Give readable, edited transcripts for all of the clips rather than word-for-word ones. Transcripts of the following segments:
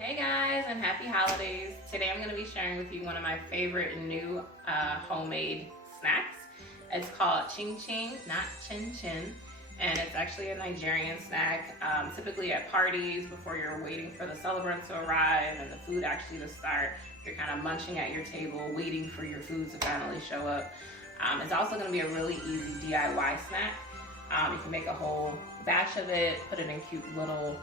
Hey guys, and happy holidays. Today I'm going to be sharing with you one of my favorite new homemade snacks. It's called ching ching, not chin chin, and it's actually a Nigerian snack. Typically at parties, before you're waiting for the celebrant to arrive and the food actually to start, you're kind of munching at your table, waiting for your food to finally show up. It's also going to be a really easy DIY snack. You can make a whole batch of it, put it in cute little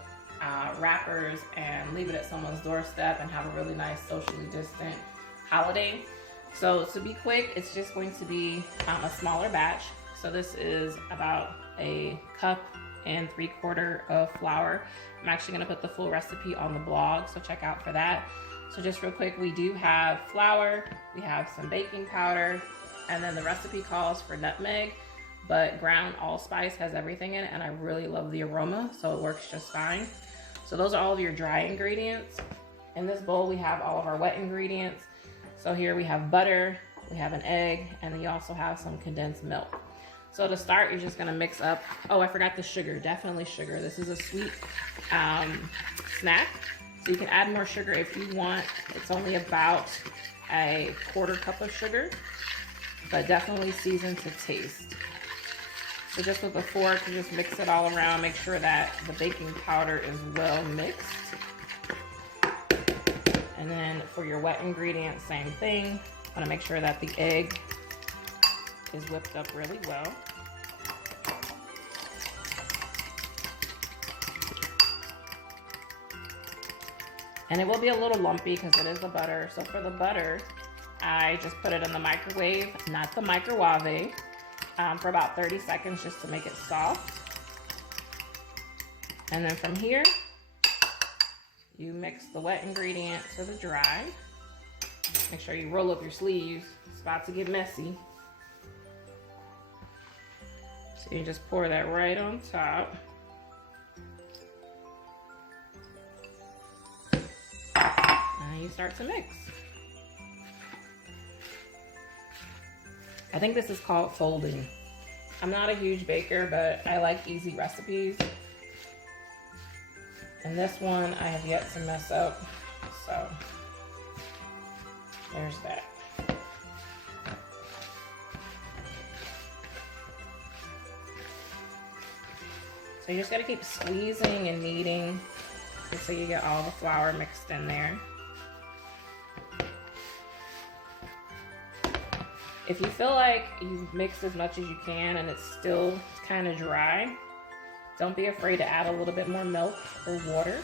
wrappers and leave it at someone's doorstep and have a really nice socially distant holiday. So to be quick, it's just going to be a smaller batch. So this is about a cup and 3/4 of flour. I'm actually going to put the full recipe on the blog, so check out for that. So just real quick, we do have flour, we have some baking powder, and then the recipe calls for nutmeg, but ground allspice has everything in it, and I really love the aroma, so it works just fine. So those are all of your dry ingredients. In this bowl, we have all of our wet ingredients. So here we have butter, we have an egg, and then you also have some condensed milk. So to start, you're just gonna mix up, oh, I forgot the sugar, definitely sugar. This is a sweet snack, so you can add more sugar if you want. It's only about a 1/4 cup of sugar, but definitely season to taste. So just with a fork, you just mix it all around, make sure that the baking powder is well mixed. And then for your wet ingredients, same thing. Want to make sure that the egg is whipped up really well. And it will be a little lumpy because it is the butter. So for the butter, I just put it in the microwave, not the microwave, for about 30 seconds just to make it soft. And then from here, you mix the wet ingredients to the dry. Make sure you roll up your sleeves. It's about to get messy. So you just pour that right on top. And you start to mix. I think this is called folding. I'm not a huge baker, but I like easy recipes. And this one I have yet to mess up, so there's that. So you just gotta keep squeezing and kneading until you get all the flour mixed in there. If you feel like you've mixed as much as you can and it's still kind of dry, don't be afraid to add a little bit more milk or water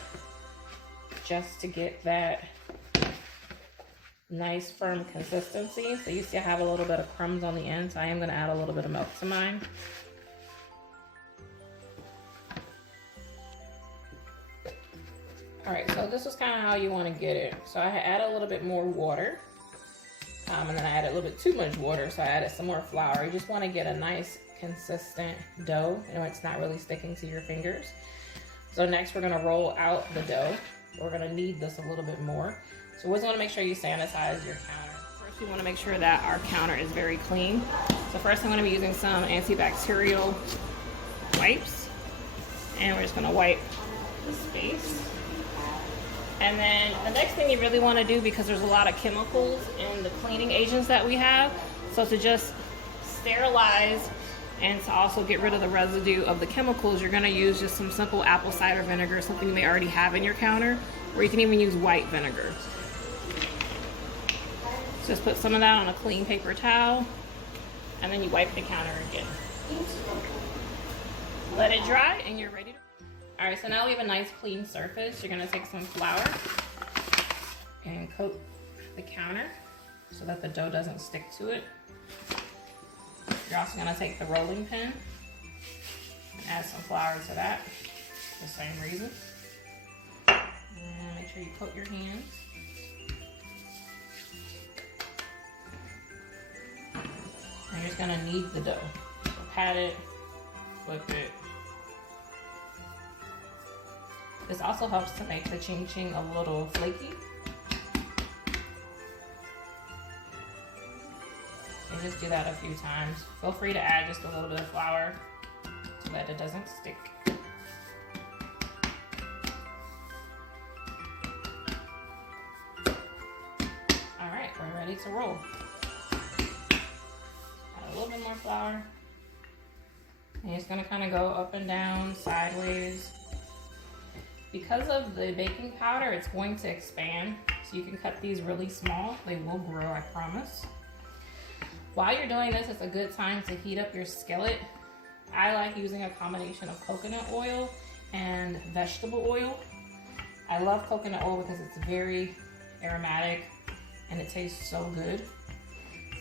just to get that nice firm consistency. So you see I have a little bit of crumbs on the end, so I am going to add a little bit of milk to mine. All right, so this is kind of how you want to get it. So I add a little bit more water. And then I added a little bit too much water, so I added some more flour. You just want to get a nice consistent dough. You know, it's not really sticking to your fingers. So next we're going to roll out the dough. We're going to knead this a little bit more. So we always want to make sure you sanitize your counter. First, we want to make sure that our counter is very clean. So first I'm going to be using some antibacterial wipes. And we're just going to wipe the space. And then the next thing you really want to do, because there's a lot of chemicals in the cleaning agents that we have, so to just sterilize and to also get rid of the residue of the chemicals, you're going to use just some simple apple cider vinegar, something you may already have in your counter, or you can even use white vinegar. Just put some of that on a clean paper towel, and then you wipe the counter again. Let it dry, and you're ready to... All right, so now we have a nice clean surface. You're gonna take some flour and coat the counter so that the dough doesn't stick to it. You're also gonna take the rolling pin and add some flour to that, for the same reason. And make sure you coat your hands. And you're just gonna knead the dough. So pat it, flip it. This also helps to make the ching ching a little flaky. And just do that a few times. Feel free to add just a little bit of flour so that it doesn't stick. ready to roll. Add a little bit more flour. And you're just gonna kind of go up and down, sideways. Because of the baking powder, it's going to expand. So you can cut these really small. They will grow, I promise. While you're doing this, it's a good time to heat up your skillet. I like using a combination of coconut oil and vegetable oil. I love coconut oil because it's very aromatic and it tastes so good.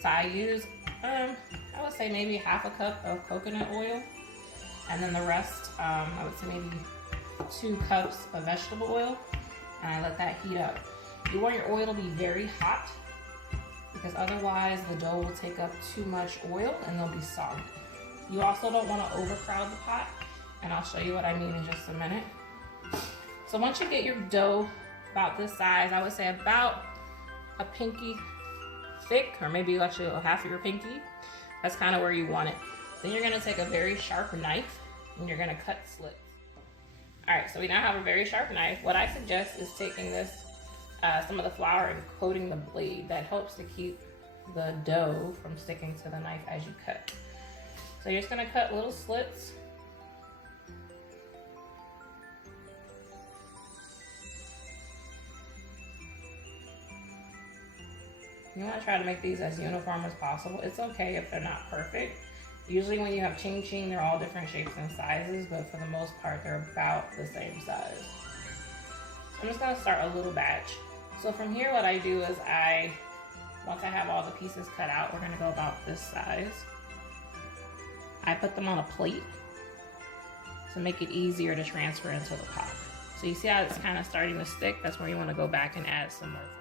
So I use, I would say maybe half a cup of coconut oil, and then the rest, I would say maybe 2 cups of vegetable oil, and I let that heat up. You want your oil to be very hot because otherwise the dough will take up too much oil and they'll be soggy. You also don't want to overcrowd the pot, and I'll show you what I mean in just a minute. So once you get your dough about this size, I would say about a pinky thick, or maybe actually half of your pinky. That's kind of where you want it. Then you're gonna take a very sharp knife and you're gonna cut slits. All right, so we now have a very sharp knife. What I suggest is taking this, some of the flour and coating the blade. That helps to keep the dough from sticking to the knife as you cut. So you're just gonna cut little slits. You want to try to make these as uniform as possible. It's okay if they're not perfect. Usually when you have ching ching, they're all different shapes and sizes, but for the most part, they're about the same size. So I'm just gonna start a little batch. So from here, what I do is once I have all the pieces cut out, we're gonna go about this size. I put them on a plate to make it easier to transfer into the pot. So you see how it's kind of starting to stick? That's where you want to go back and add some more flour.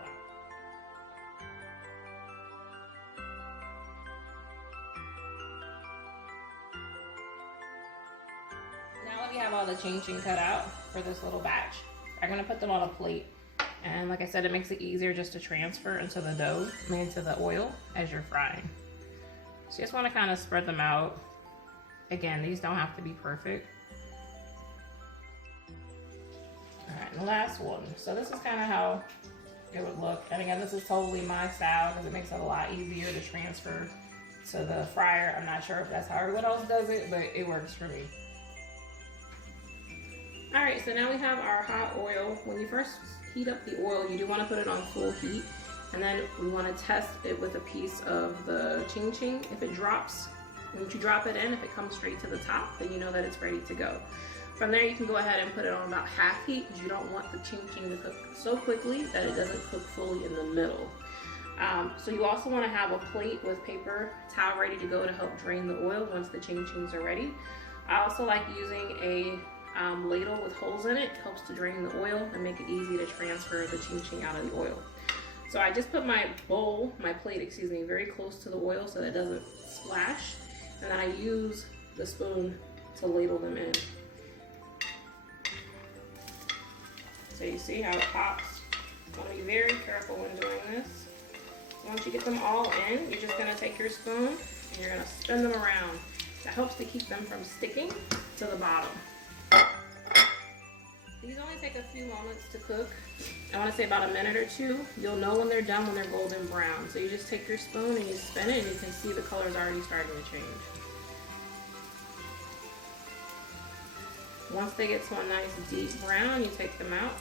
Now that we have all the ching ching cut out for this little batch, I'm gonna put them on a plate. And like I said, it makes it easier just to transfer into the dough, into the oil as you're frying. So you just wanna kind of spread them out. Again, these don't have to be perfect. All right, and the last one. So this is kind of how it would look. And again, this is totally my style because it makes it a lot easier to transfer to the fryer. I'm not sure if that's how everyone else does it, but it works for me. All right, so now we have our hot oil. When you first heat up the oil, you do want to put it on full heat, and then we want to test it with a piece of the ching ching. If it drops, once you drop it in, if it comes straight to the top, then you know that it's ready to go. From there, you can go ahead and put it on about half heat because you don't want the ching ching to cook so quickly that it doesn't cook fully in the middle. So you also want to have a plate with paper towel ready to go to help drain the oil once the ching chings are ready. I also like using a ladle with holes in it. It helps to drain the oil and make it easy to transfer the ching ching out of the oil. So I just put my plate, excuse me, very close to the oil so that it doesn't splash. And then I use the spoon to ladle them in. So you see how it pops. You want to be very careful when doing this. Once you get them all in, you're just going to take your spoon and you're going to spin them around. That helps to keep them from sticking to the bottom. These only take a few moments to cook. I want to say about a minute or two. You'll know when they're done when they're golden brown. So you just take your spoon and you spin it, and you can see the color's already starting to change. Once they get to a nice deep brown, you take them out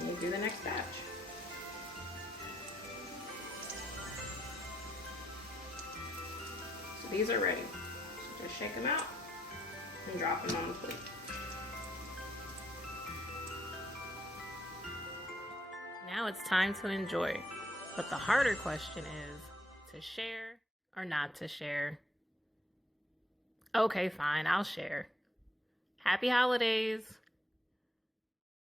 and you do the next batch. So these are ready. So just shake them out and drop them on the plate. Now it's time to enjoy. But the harder question is, to share or not to share? Okay, fine, I'll share. Happy holidays!